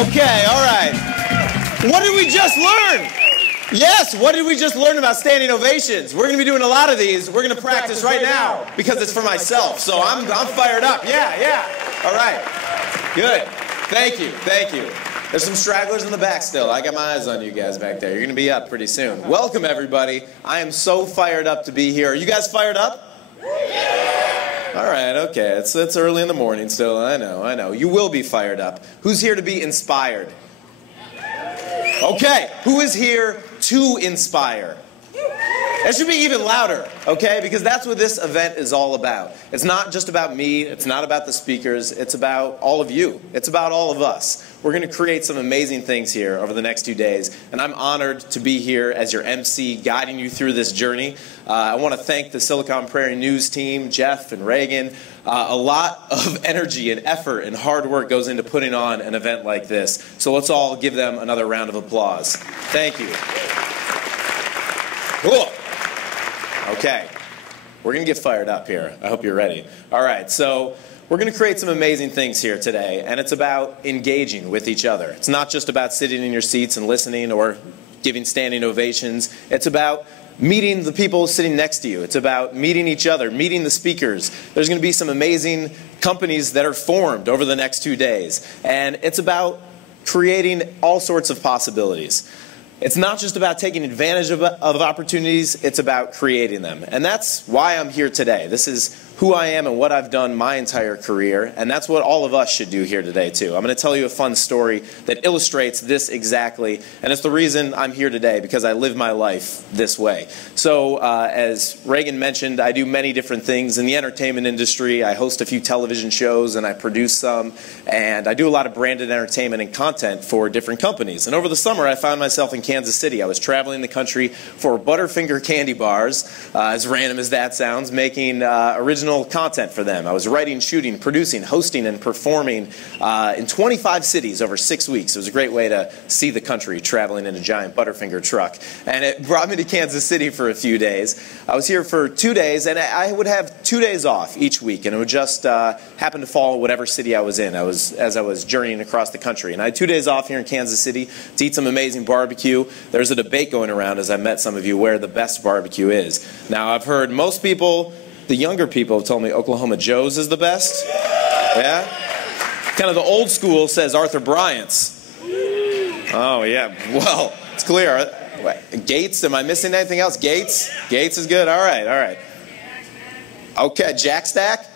Okay, all right. What did we just learn? Yes, what did we just learn about standing ovations? We're going to be doing a lot of these. We're going to practice right now because it's for myself. So I'm fired up. Yeah. All right. Good. Thank you. There's some stragglers in the back still. I got my eyes on you guys back there. You're going to be up pretty soon. Welcome, everybody. I am so fired up to be here. Are you guys fired up? All right, okay. It's early in the morning still. I know. You will be fired up. Who's here to be inspired? Okay. Who is here to inspire? It should be even louder, okay? Because that's what this event is all about. It's not just about me. It's not about the speakers. It's about all of you. It's about all of us. We're going to create some amazing things here over the next 2 days, and I'm honored to be here as your MC guiding you through this journey. I want to thank the Silicon Prairie News team, Jeff and Reagan. A lot of energy and effort and hard work goes into putting on an event like this, so let's all give them another round of applause. Thank you. Cool. Okay, we're going to get fired up here. I hope you're ready. All right, so we're going to create some amazing things here today, and it's about engaging with each other. It's not just about sitting in your seats and listening or giving standing ovations. It's about meeting the people sitting next to you. It's about meeting each other, meeting the speakers. There's going to be some amazing companies that are formed over the next 2 days, and it's about creating all sorts of possibilities. It's not just about taking advantage of opportunities, it's about creating them. And that's why I'm here today. This is who I am and what I've done my entire career, and that's what all of us should do here today too. I'm going to tell you a fun story that illustrates this exactly, and it's the reason I'm here today, because I live my life this way. So as Reagan mentioned, I do many different things in the entertainment industry. I host a few television shows and I produce some, and I do a lot of branded entertainment and content for different companies. And over the summer I found myself in Kansas City. I was traveling the country for Butterfinger candy bars, as random as that sounds, making original content for them. I was writing, shooting, producing, hosting, and performing in 25 cities over 6 weeks. It was a great way to see the country traveling in a giant Butterfinger truck. And it brought me to Kansas City for a few days. I was here for 2 days, and I would have 2 days off each week, and it would just happen to fall in whatever city I was in as I was journeying across the country. And I had 2 days off here in Kansas City to eat some amazing barbecue. There's a debate going around, as I met some of you, where the best barbecue is. Now, I've heard most people, the younger people, have told me Oklahoma Joe's is the best. Yeah? Kind of the old school says Arthur Bryant's. Oh, yeah. Well, it's clear. Gates, am I missing anything else? Gates? Gates is good? All right. Okay, Jack Stack?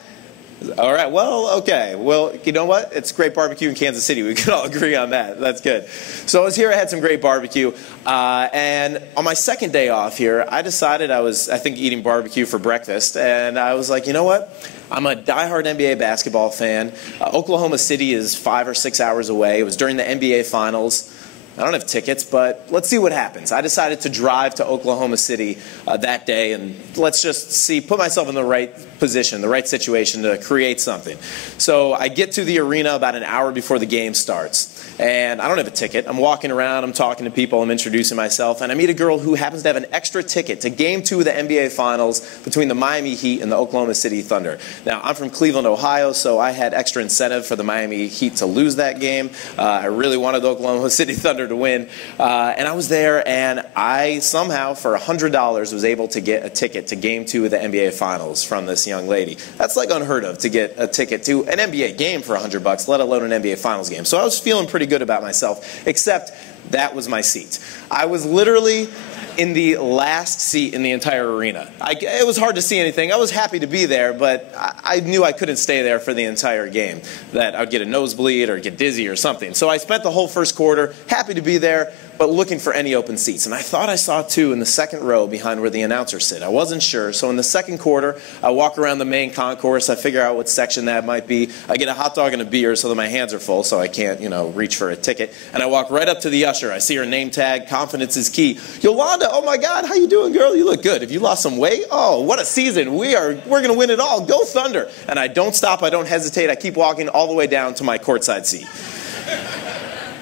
All right, well, okay. Well, you know what? It's great barbecue in Kansas City. We can all agree on that. That's good. So I was here. I had some great barbecue. And on my second day off here, I decided I think, eating barbecue for breakfast. And I was like, you know what? I'm a diehard NBA basketball fan. Oklahoma City is 5 or 6 hours away. It was during the NBA Finals. I don't have tickets, but let's see what happens. I decided to drive to Oklahoma City that day, and let's just put myself in the right position, the right situation to create something. So I get to the arena about an hour before the game starts, and I don't have a ticket. I'm walking around, I'm talking to people, I'm introducing myself, and I meet a girl who happens to have an extra ticket to Game 2 of the NBA Finals between the Miami Heat and the Oklahoma City Thunder. Now, I'm from Cleveland, Ohio, so I had extra incentive for the Miami Heat to lose that game. I really wanted the Oklahoma City Thunder to win, and I was there, and I somehow for $100 was able to get a ticket to Game 2 of the NBA Finals from this young lady. That's like unheard of, to get a ticket to an NBA game for $100, let alone an NBA Finals game. So I was feeling pretty good about myself, except that was my seat. I was literally in the last seat in the entire arena. It was hard to see anything. I was happy to be there, but I knew I couldn't stay there for the entire game, that I'd get a nosebleed or get dizzy or something. So I spent the whole first quarter happy to be there, but looking for any open seats. And I thought I saw two in the second row behind where the announcers sit. I wasn't sure. So in the second quarter, I walk around the main concourse. I figure out what section that might be. I get a hot dog and a beer so that my hands are full so I can't, reach for a ticket. And I walk right up to the usher. I see her name tag. Confidence is key. Yolanda, oh my God, how you doing, girl? You look good. Have you lost some weight? Oh, what a season. We're going to win it all. Go Thunder. And I don't stop. I don't hesitate. I keep walking all the way down to my courtside seat.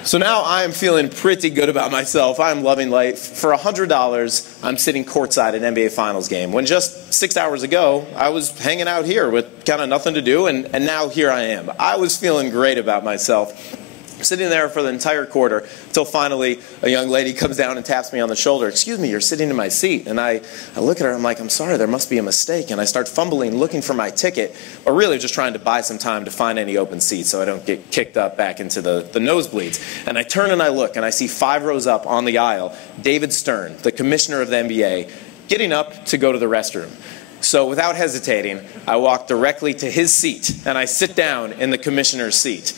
So now I'm feeling pretty good about myself. I'm loving life. For $100, I'm sitting courtside at an NBA Finals game, when just 6 hours ago, I was hanging out here with kind of nothing to do, and now here I am. I was feeling great about myself. sitting there for the entire quarter until finally a young lady comes down and taps me on the shoulder. "Excuse me, you're sitting in my seat." And I look at her, I'm like, "I'm sorry, there must be a mistake." And I start fumbling, looking for my ticket, or really just trying to buy some time to find any open seats so I don't get kicked up back into the nosebleeds. And I turn and I look, and I see 5 rows up on the aisle, David Stern, the commissioner of the NBA, getting up to go to the restroom. So without hesitating, I walk directly to his seat, and I sit down in the commissioner's seat.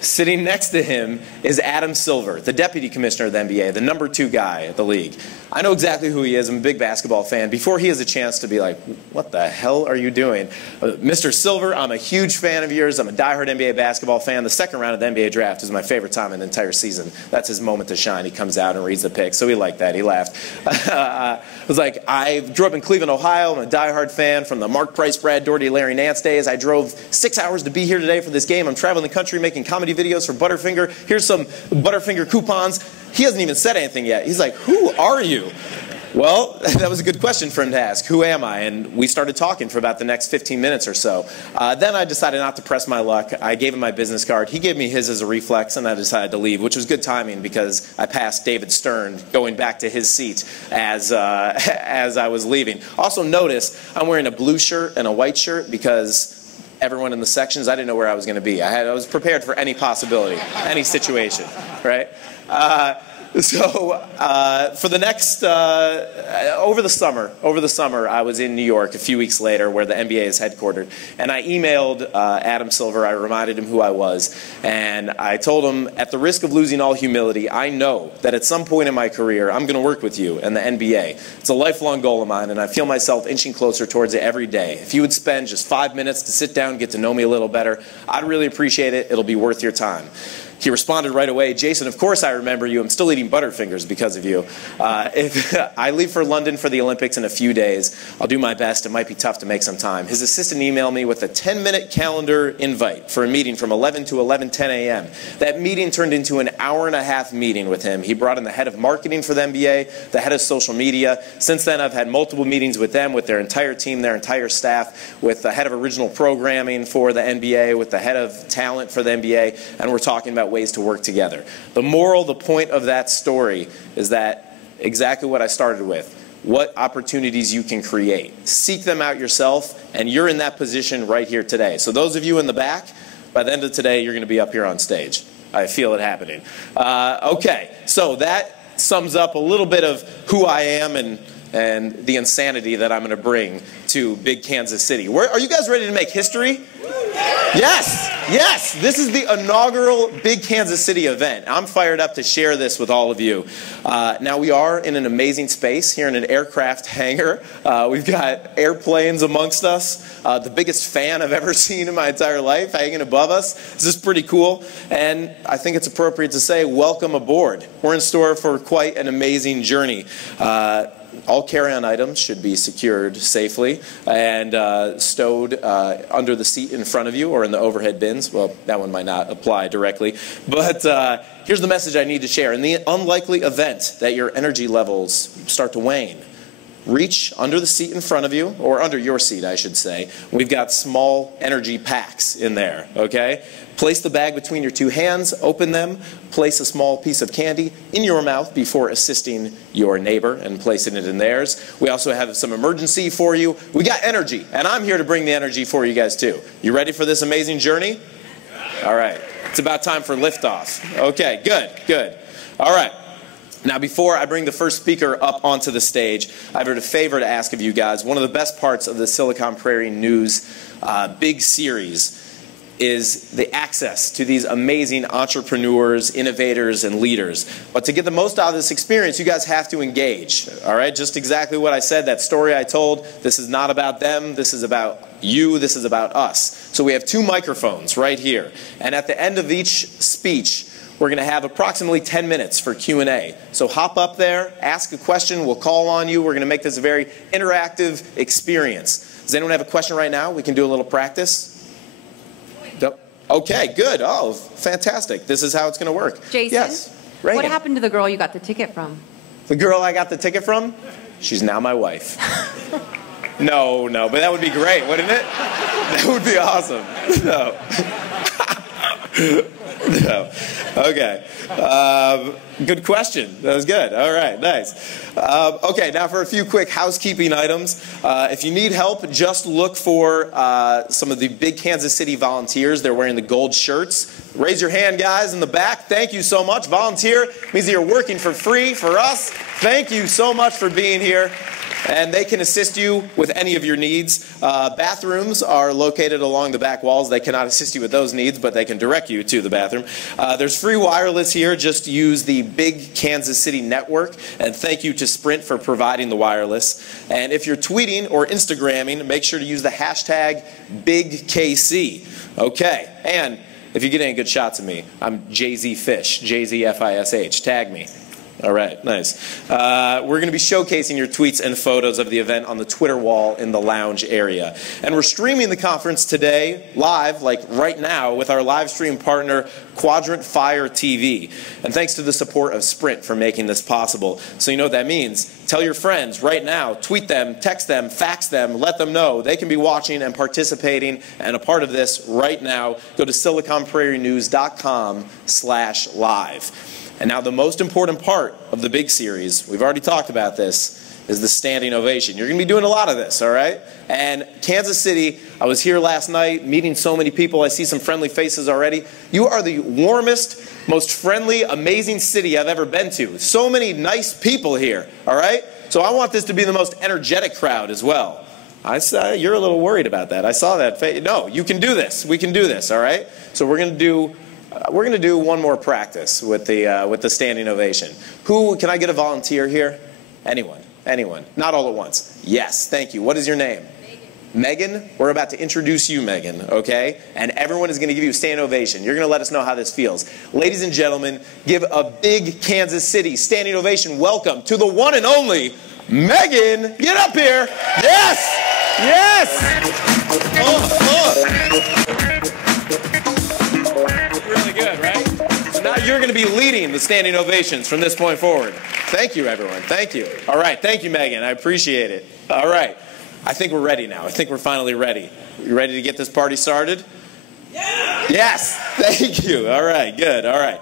Sitting next to him is Adam Silver, the deputy commissioner of the NBA, the number 2 guy at the league. I know exactly who he is. I'm a big basketball fan. Before he has a chance to be like, "What the hell are you doing?" Mr. Silver, I'm a huge fan of yours. I'm a diehard NBA basketball fan. The second round of the NBA draft is my favorite time in the entire season. That's his moment to shine. He comes out and reads the picks, so he liked that. He laughed. I was like, I grew up in Cleveland, Ohio. I'm a diehard fan from the Mark Price, Brad Daugherty, Larry Nance days. I drove 6 hours to be here today for this game. I'm traveling the country making comedy videos for Butterfinger. Here's some Butterfinger coupons. He hasn't even said anything yet. He's like, "Who are you?" Well, that was a good question for him to ask. Who am I? And we started talking for about the next 15 minutes or so. Then I decided not to press my luck. I gave him my business card. He gave me his as a reflex, and I decided to leave, which was good timing because I passed David Stern going back to his seat as I was leaving. Also notice I'm wearing a blue shirt and a white shirt because everyone in the sections, I didn't know where I was going to be. I was prepared for any possibility, any situation, right? For the next, over the summer, I was in New York a few weeks later where the NBA is headquartered, and I emailed Adam Silver. I reminded him who I was, and I told him, at the risk of losing all humility, I know that at some point in my career, I'm going to work with you and the NBA. It's a lifelong goal of mine, and I feel myself inching closer towards it every day. If you would spend just 5 minutes to sit down and get to know me a little better, I'd really appreciate it. It'll be worth your time. He responded right away, "Jason, of course I remember you. I'm still eating Butterfingers because of you. If I leave for London for the Olympics in a few days, I'll do my best. It might be tough to make some time." His assistant emailed me with a 10-minute calendar invite for a meeting from 11 to 11:10 a.m. That meeting turned into an hour-and-a-half meeting with him. He brought in the head of marketing for the NBA, the head of social media. Since then, I've had multiple meetings with them, with their entire team, their entire staff, with the head of original programming for the NBA, with the head of talent for the NBA, and we're talking about ways to work together. The moral, the point of that story is that exactly what I started with. What opportunities you can create. Seek them out yourself, and you're in that position right here today. So those of you in the back, by the end of today, you're going to be up here on stage. I feel it happening. Okay, so that sums up a little bit of who I am and the insanity that I'm going to bring to Big Kansas City. Are you guys ready to make history? Yes, yes. This is the inaugural Big Kansas City event. I'm fired up to share this with all of you. Now, we are in an amazing space here in an aircraft hangar. We've got airplanes amongst us. The biggest fan I've ever seen in my entire life hanging above us. This is pretty cool. And I think it's appropriate to say, welcome aboard. We're in store for quite an amazing journey. All carry-on items should be secured safely and stowed under the seat in front of you or in the overhead bins. Well, that one might not apply directly. But here's the message I need to share. In the unlikely event that your energy levels start to wane, reach under the seat in front of you, or under your seat, I should say. We've got small energy packs in there, okay? Place the bag between your 2 hands, open them, place a small piece of candy in your mouth before assisting your neighbor and placing it in theirs. We also have some emergency for you. We got energy, and I'm here to bring the energy for you guys too. You ready for this amazing journey? All right. It's about time for liftoff. Okay, good, good. All right. Now, before I bring the first speaker up onto the stage, I have a favor to ask of you guys. One of the best parts of the Silicon Prairie News big series is the access to these amazing entrepreneurs, innovators, and leaders. But to get the most out of this experience, you guys have to engage. All right, just exactly what I said, that story I told. This is not about them. This is about you. This is about us. So we have 2 microphones right here. And at the end of each speech, we're going to have approximately 10 minutes for Q&A. So hop up there, ask a question, we'll call on you. We're going to make this a very interactive experience. Does anyone have a question right now? We can do a little practice. Okay, good. Oh, fantastic. This is how it's going to work. Jason, yes, Reagan. What happened to the girl you got the ticket from? The girl I got the ticket from? She's now my wife. No, but that would be great, wouldn't it? That would be awesome. No. No. Okay. Good question. That was good. All right. Nice. Okay. Now for a few quick housekeeping items. If you need help, just look for some of the big Kansas City volunteers. They're wearing the gold shirts. Raise your hand, guys, in the back. Thank you so much. Volunteer means that you're working for free for us. Thank you so much for being here. And they can assist you with any of your needs. Bathrooms are located along the back walls. They cannot assist you with those needs, but they can direct you to the bathroom. There's free wireless here. Just use the big Kansas City network. And thank you to Sprint for providing the wireless. And if you're tweeting or Instagramming, make sure to use the hashtag BigKC. Okay. And if you get any good shots of me, I'm JZFish, JZFISH. Tag me. All right, nice. We're going to be showcasing your tweets and photos of the event on the Twitter wall in the lounge area. And we're streaming the conference today live, like right now, with our live stream partner, Quadrant Fire TV. And thanks to the support of Sprint for making this possible. So you know what that means. Tell your friends right now, tweet them, text them, fax them, let them know. They can be watching and participating and a part of this right now. Go to siliconprairienews.com/live. And now the most important part of the big series, we've already talked about this, is the standing ovation. You're going to be doing a lot of this, all right? And Kansas City, I was here last night meeting so many people. I see some friendly faces already. You are the warmest, most friendly, amazing city I've ever been to. So many nice people here, all right? So I want this to be the most energetic crowd as well. I saw you're a little worried about that. I saw that face. No, you can do this. We can do this, all right? So we're going to do one more practice with the standing ovation. Who, can I get a volunteer here? Anyone? Anyone? Not all at once. Yes, thank you. What is your name? Megan. Megan? We're about to introduce you, Megan, okay? And everyone is going to give you a standing ovation. You're going to let us know how this feels. Ladies and gentlemen, give a big Kansas City standing ovation welcome to the one and only Megan. Get up here. Yes! Yes! Good, right? So now you're going to be leading the standing ovations from this point forward. Thank you, everyone. Thank you. All right. Thank you, Megan. I appreciate it. All right. I think we're ready now. I think we're finally ready. You ready to get this party started? Yeah! Yes. Thank you. All right. Good. All right.